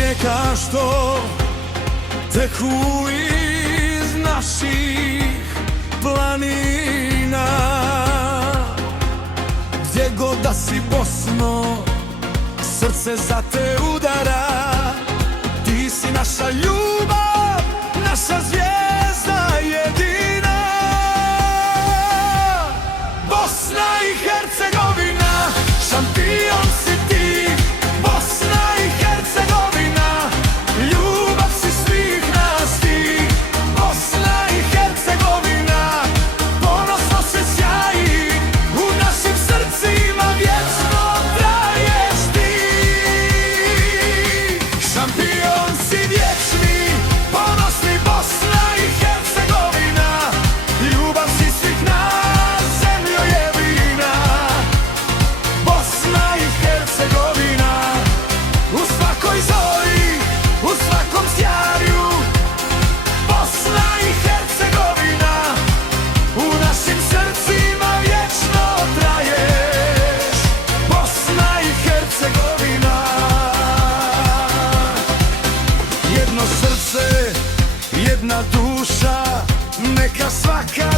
rijeka što teku iz naših planina. Gdje god da si, Bosno, srce za te udara. Ti si naša ljubav, naša zvijezda jedina. Bosna i Hercegovina, šampion si ti. Bosna i Hercegovina, ljubav si svih nas ti. Bosna i Hercegovina, ponosno se sjaji, u našim srcima vječno traješ ti. Šampion si vječni, ponosni, Bosna i Hercegovina, ljubav si svih nas, zemljo jedina. Bosna i Hercegovina, u svakoj zori, u svakom sjaju. Bosna i Hercegovina, u našim srcima vječno traješ. Bosna i Hercegovina, jedno srce, jedna duša, neka svaka